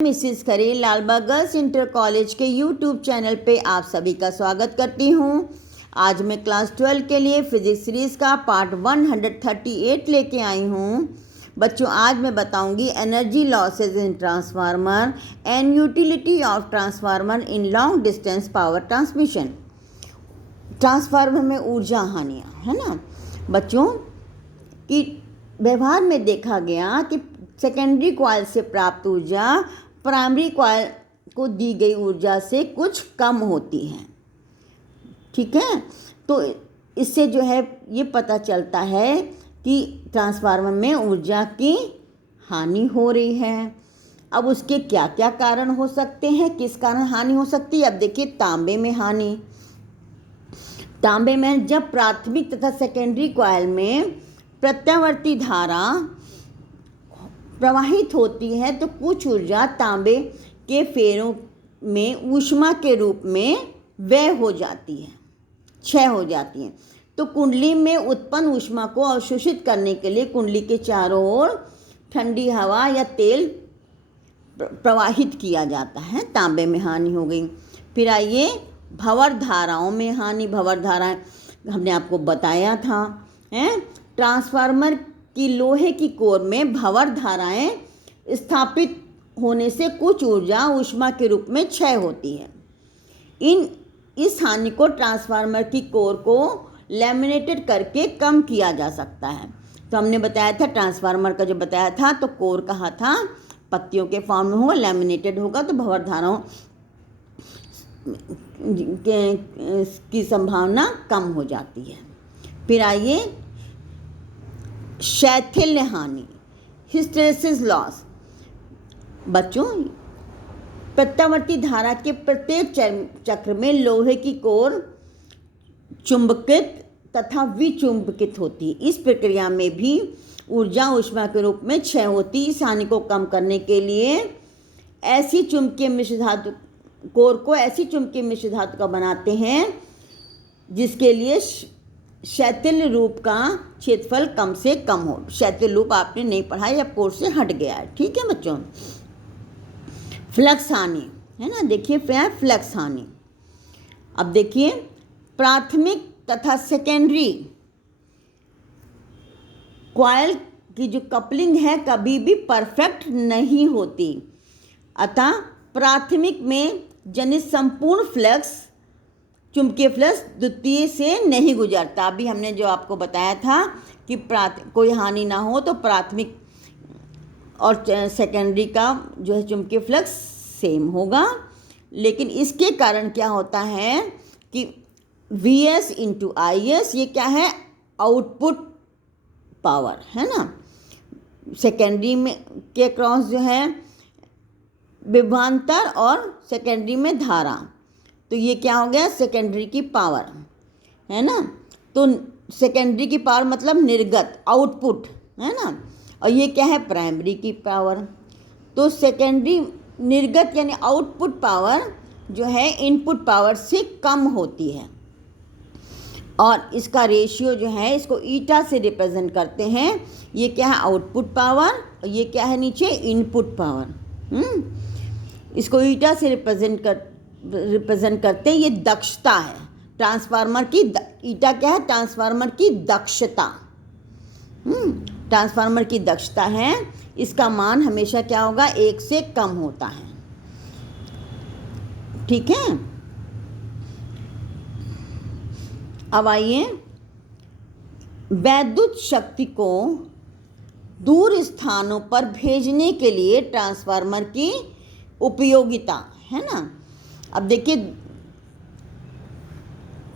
Mrs खरे Lalbagh girls inter college के YouTube channel पे आप सभी का स्वागत करती हूँ। आज मैं क्लास 12 के लिए फिजिक्स सीरीज़ का पार्ट 138 लेके आई हूँ। बच्चों, आज मैं बताऊँगी energy losses in transformer and utility of transformer in long distance power transmission. Transformer में ऊर्जा हानियाँ, है ना बच्चों, कि व्यवहार में देखा गया कि सेकेंडरी कॉइल से प्राप्त ऊर्जा प्राइमरी कॉइल को दी गई ऊर्जा से कुछ कम होती है। ठीक है, तो इससे जो है ये पता चलता है कि ट्रांसफार्मर में ऊर्जा की हानि हो रही है। अब उसके क्या क्या कारण हो सकते हैं, किस कारण हानि हो सकती है। अब देखिए, तांबे में हानि। तांबे में जब प्राथमिक तथा सेकेंडरी कॉइल में प्रत्यावर्ती धारा प्रवाहित होती है तो कुछ ऊर्जा तांबे के फेरों में ऊष्मा के रूप में व्यय हो जाती है, क्षय हो जाती है। तो कुंडली में उत्पन्न ऊष्मा को अवशोषित करने के लिए कुंडली के चारों ओर ठंडी हवा या तेल प्रवाहित किया जाता है। तांबे में हानि हो गई। फिर आइए भंवर धाराओं में हानि। भंवर धाराएं हमने आपको बताया था, हैं। ट्रांसफार्मर की लोहे की कोर में भंवर धाराएं स्थापित होने से कुछ ऊर्जा ऊष्मा के रूप में क्षय होती है। इस हानि को ट्रांसफार्मर की कोर को लैमिनेटेड करके कम किया जा सकता है। तो हमने बताया था, ट्रांसफार्मर का जो बताया था, तो कोर कहा था पत्तियों के फॉर्म में होगा, लैमिनेटेड होगा, तो भंवर धाराओं की संभावना कम हो जाती है। फिर आइए शैथिल्य हानि, हिस्टेरेसिस लॉस। बच्चों, प्रत्यावर्ती धारा के प्रत्येक चक्र में लोहे की कोर चुंबकित तथा विचुंबकित होती है। इस प्रक्रिया में भी ऊर्जा ऊष्मा के रूप में क्षय होती है। इस हानि को कम करने के लिए ऐसी चुंबकीय मिश्र धातु कोर को ऐसी चुंबकीय मिश्र धातु का बनाते हैं जिसके लिए क्षैतिज रूप का क्षेत्रफल कम से कम हो। क्षैतिज रूप आपने नहीं पढ़ा या कोर्स से हट गया है। ठीक है बच्चों। फ्लक्स हानि, है ना, देखिए फिर फ्लक्स हानि। अब देखिए, प्राथमिक तथा सेकेंडरी कॉइल की जो कपलिंग है कभी भी परफेक्ट नहीं होती। अतः प्राथमिक में जनित संपूर्ण फ्लक्स, चुंबकीय फ्लक्स द्वितीय से नहीं गुजरता। अभी हमने जो आपको बताया था कि कोई हानि ना हो तो प्राथमिक और सेकेंडरी का जो है चुंबकीय फ्लक्स सेम होगा। लेकिन इसके कारण क्या होता है कि Vs इंटू Is, ये क्या है, आउटपुट पावर, है ना। सेकेंडरी में के क्रॉस जो है विभवांतर और सेकेंडरी में धारा, तो ये क्या हो गया, सेकेंडरी की पावर, है ना। तो सेकेंडरी की पावर मतलब निर्गत, आउटपुट, है ना। और ये क्या है, प्राइमरी की पावर। तो सेकेंडरी निर्गत यानी आउटपुट पावर जो है इनपुट पावर से कम होती है। और इसका रेशियो जो है, इसको ईटा से रिप्रेजेंट करते हैं। ये क्या है, आउटपुट पावर, और ये क्या है नीचे, इनपुट पावर। इसको ईटा से रिप्रेजेंट करते हैं। ये दक्षता है ट्रांसफार्मर की। ईटा क्या है, ट्रांसफार्मर की दक्षता। ट्रांसफार्मर की दक्षता है। इसका मान हमेशा क्या होगा, 1 से कम होता है। ठीक है। अब आइए, वैद्युत शक्ति को दूर स्थानों पर भेजने के लिए ट्रांसफार्मर की उपयोगिता, है ना। अब देखिए,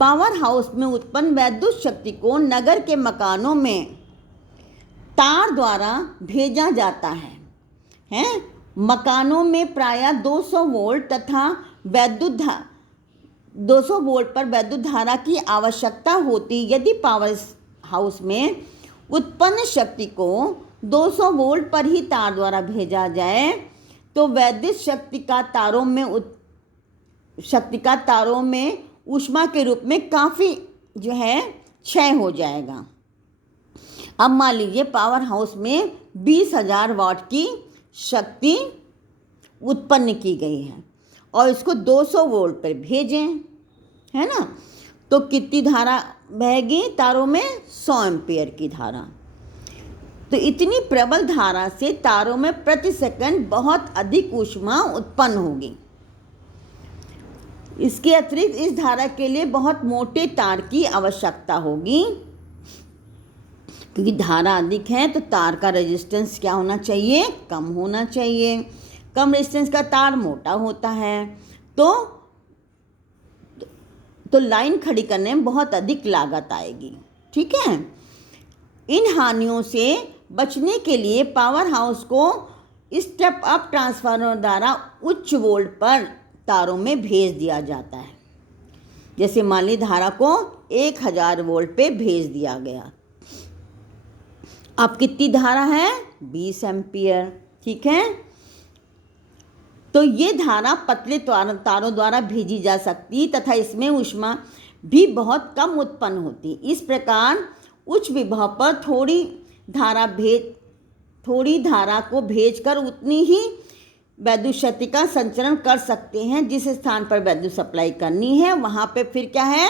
पावर हाउस में उत्पन्न वैद्युत शक्ति को नगर के मकानों में तार द्वारा भेजा जाता है। मकानों में प्रायः 200 वोल्ट तथा 200 वोल्ट पर वैद्युत धारा की आवश्यकता होती। यदि पावर हाउस में उत्पन्न शक्ति को 200 वोल्ट पर ही तार द्वारा भेजा जाए तो वैद्युत शक्ति का तारों में ऊष्मा के रूप में काफ़ी जो है क्षय हो जाएगा। अब मान लीजिए पावर हाउस में 20,000 वाट की शक्ति उत्पन्न की गई है और इसको 200 वोल्ट पर भेजें, है ना, तो कितनी धारा बहेगी तारों में? 100 एम्पीयर की धारा। तो इतनी प्रबल धारा से तारों में प्रति सेकंड बहुत अधिक ऊष्मा उत्पन्न होगी। इसके अतिरिक्त इस धारा के लिए बहुत मोटे तार की आवश्यकता होगी, क्योंकि धारा अधिक है तो तार का रेजिस्टेंस क्या होना चाहिए? कम होना चाहिए। कम रेजिस्टेंस का तार मोटा होता है, तो लाइन खड़ी करने में बहुत अधिक लागत आएगी। ठीक है, इन हानियों से बचने के लिए पावर हाउस को स्टेप अप ट्रांसफार्मर द्वारा उच्च वोल्ट पर तारों में भेज दिया जाता है। जैसे मान ली धारा को 1000 वोल्ट पे भेज दिया गया। अब कितनी धारा है? 20 एम्पीयर। ठीक है, तो ये धारा पतले तारों द्वारा भेजी जा सकती तथा इसमें ऊष्मा भी बहुत कम उत्पन्न होती। इस प्रकार उच्च विभव पर थोड़ी धारा को भेजकर उतनी ही विद्युत शक्ति का संचरण कर सकते हैं। जिस स्थान पर विद्युत सप्लाई करनी है वहाँ पे फिर क्या है,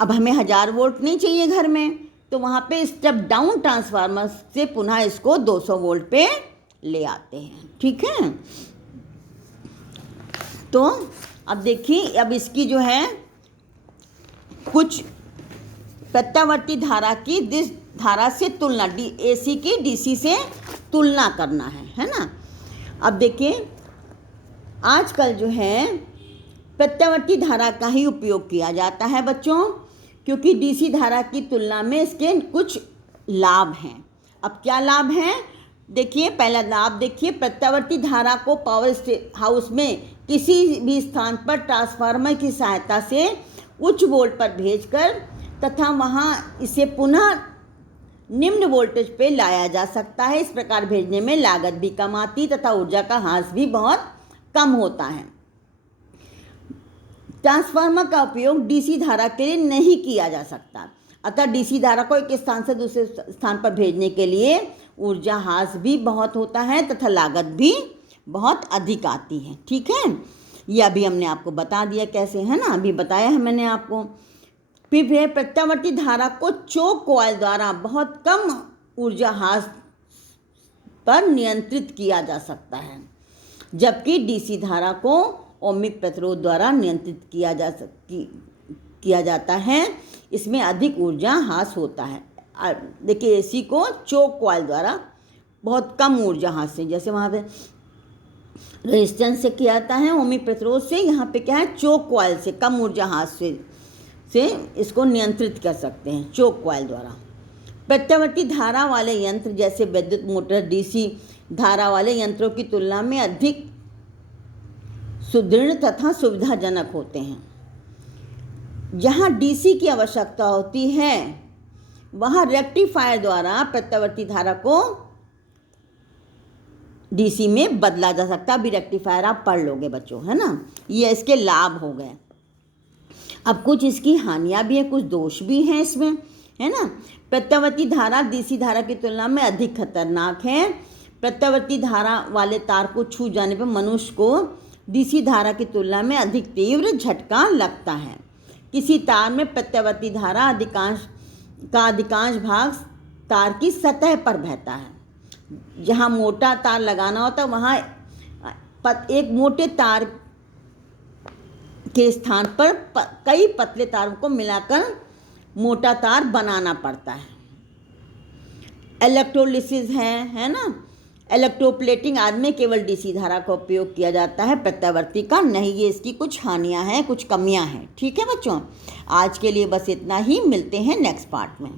अब हमें 1000 वोल्ट नहीं चाहिए घर में, तो वहाँ पे स्टेप डाउन ट्रांसफार्मर से पुनः इसको 200 वोल्ट पे ले आते हैं। ठीक है, तो अब देखिए, अब इसकी जो है कुछ प्रत्यावर्ती धारा की धारा से तुलना, AC की DC से तुलना करना है ना। अब देखिए, आजकल जो है प्रत्यावर्ती धारा का ही उपयोग किया जाता है बच्चों, क्योंकि DC धारा की तुलना में इसके कुछ लाभ हैं। अब क्या लाभ हैं? देखिए, पहला लाभ देखिए, प्रत्यावर्ती धारा को पावर हाउस में किसी भी स्थान पर ट्रांसफार्मर की सहायता से उच्च वोल्ट पर भेजकर तथा वहाँ इसे पुनः निम्न वोल्टेज पे लाया जा सकता है। इस प्रकार भेजने में लागत भी कम आती तथा ऊर्जा का ह्रास भी बहुत कम होता है। ट्रांसफार्मर का उपयोग DC धारा के लिए नहीं किया जा सकता, अतः DC धारा को एक स्थान से दूसरे स्थान पर भेजने के लिए ऊर्जा ह्रास भी बहुत होता है तथा लागत भी बहुत अधिक आती है। ठीक है, ये अभी हमने आपको बता दिया कैसे, है ना, अभी बताया है मैंने आपको। फिर प्रत्यावर्ती धारा को चोक कॉइल द्वारा बहुत कम ऊर्जा ह्रास पर नियंत्रित किया जा सकता है, जबकि DC धारा को ओमिक प्रतिरोध द्वारा नियंत्रित किया जाता है। इसमें अधिक ऊर्जा ह्रास होता है। देखिए, AC को चोक कॉइल द्वारा बहुत कम ऊर्जा ह्रास से, जैसे वहाँ पे रेजिस्टेंस से किया जाता है, ओमिक प्रतिरोध से, यहाँ पे क्या है, चोक कॉइल से कम ऊर्जा ह्रास से इसको नियंत्रित कर सकते हैं चोक कॉइल द्वारा। प्रत्यावर्ती धारा वाले यंत्र जैसे विद्युत मोटर DC धारा वाले यंत्रों की तुलना में अधिक सुदृढ़ तथा सुविधाजनक होते हैं। जहाँ DC की आवश्यकता होती है वहाँ रेक्टिफायर द्वारा प्रत्यावर्ती धारा को DC में बदला जा सकता है। अभी रेक्टिफायर आप पढ़ लोगे बच्चों, है ना, ये इसके लाभ हो गए। अब कुछ इसकी हानियाँ भी हैं, कुछ दोष भी हैं इसमें, है ना। प्रत्यावर्ती धारा DC धारा की तुलना में अधिक खतरनाक है। प्रत्यावर्ती धारा वाले तार को छू जाने पर मनुष्य को DC धारा की तुलना में अधिक तीव्र झटका लगता है। किसी तार में प्रत्यावर्ती धारा अधिकांश भाग तार की सतह पर बहता है। जहाँ मोटा तार लगाना होता है वहाँ एक मोटे तार के स्थान पर कई पतले तारों को मिलाकर मोटा तार बनाना पड़ता है। इलेक्ट्रोलिसिस है ना, इलेक्ट्रोप्लेटिंग आदि में केवल DC धारा का उपयोग किया जाता है, प्रत्यावर्ती का नहीं। ये इसकी कुछ हानियां हैं, कुछ कमियां हैं। ठीक है बच्चों, आज के लिए बस इतना ही, मिलते हैं नेक्स्ट पार्ट में।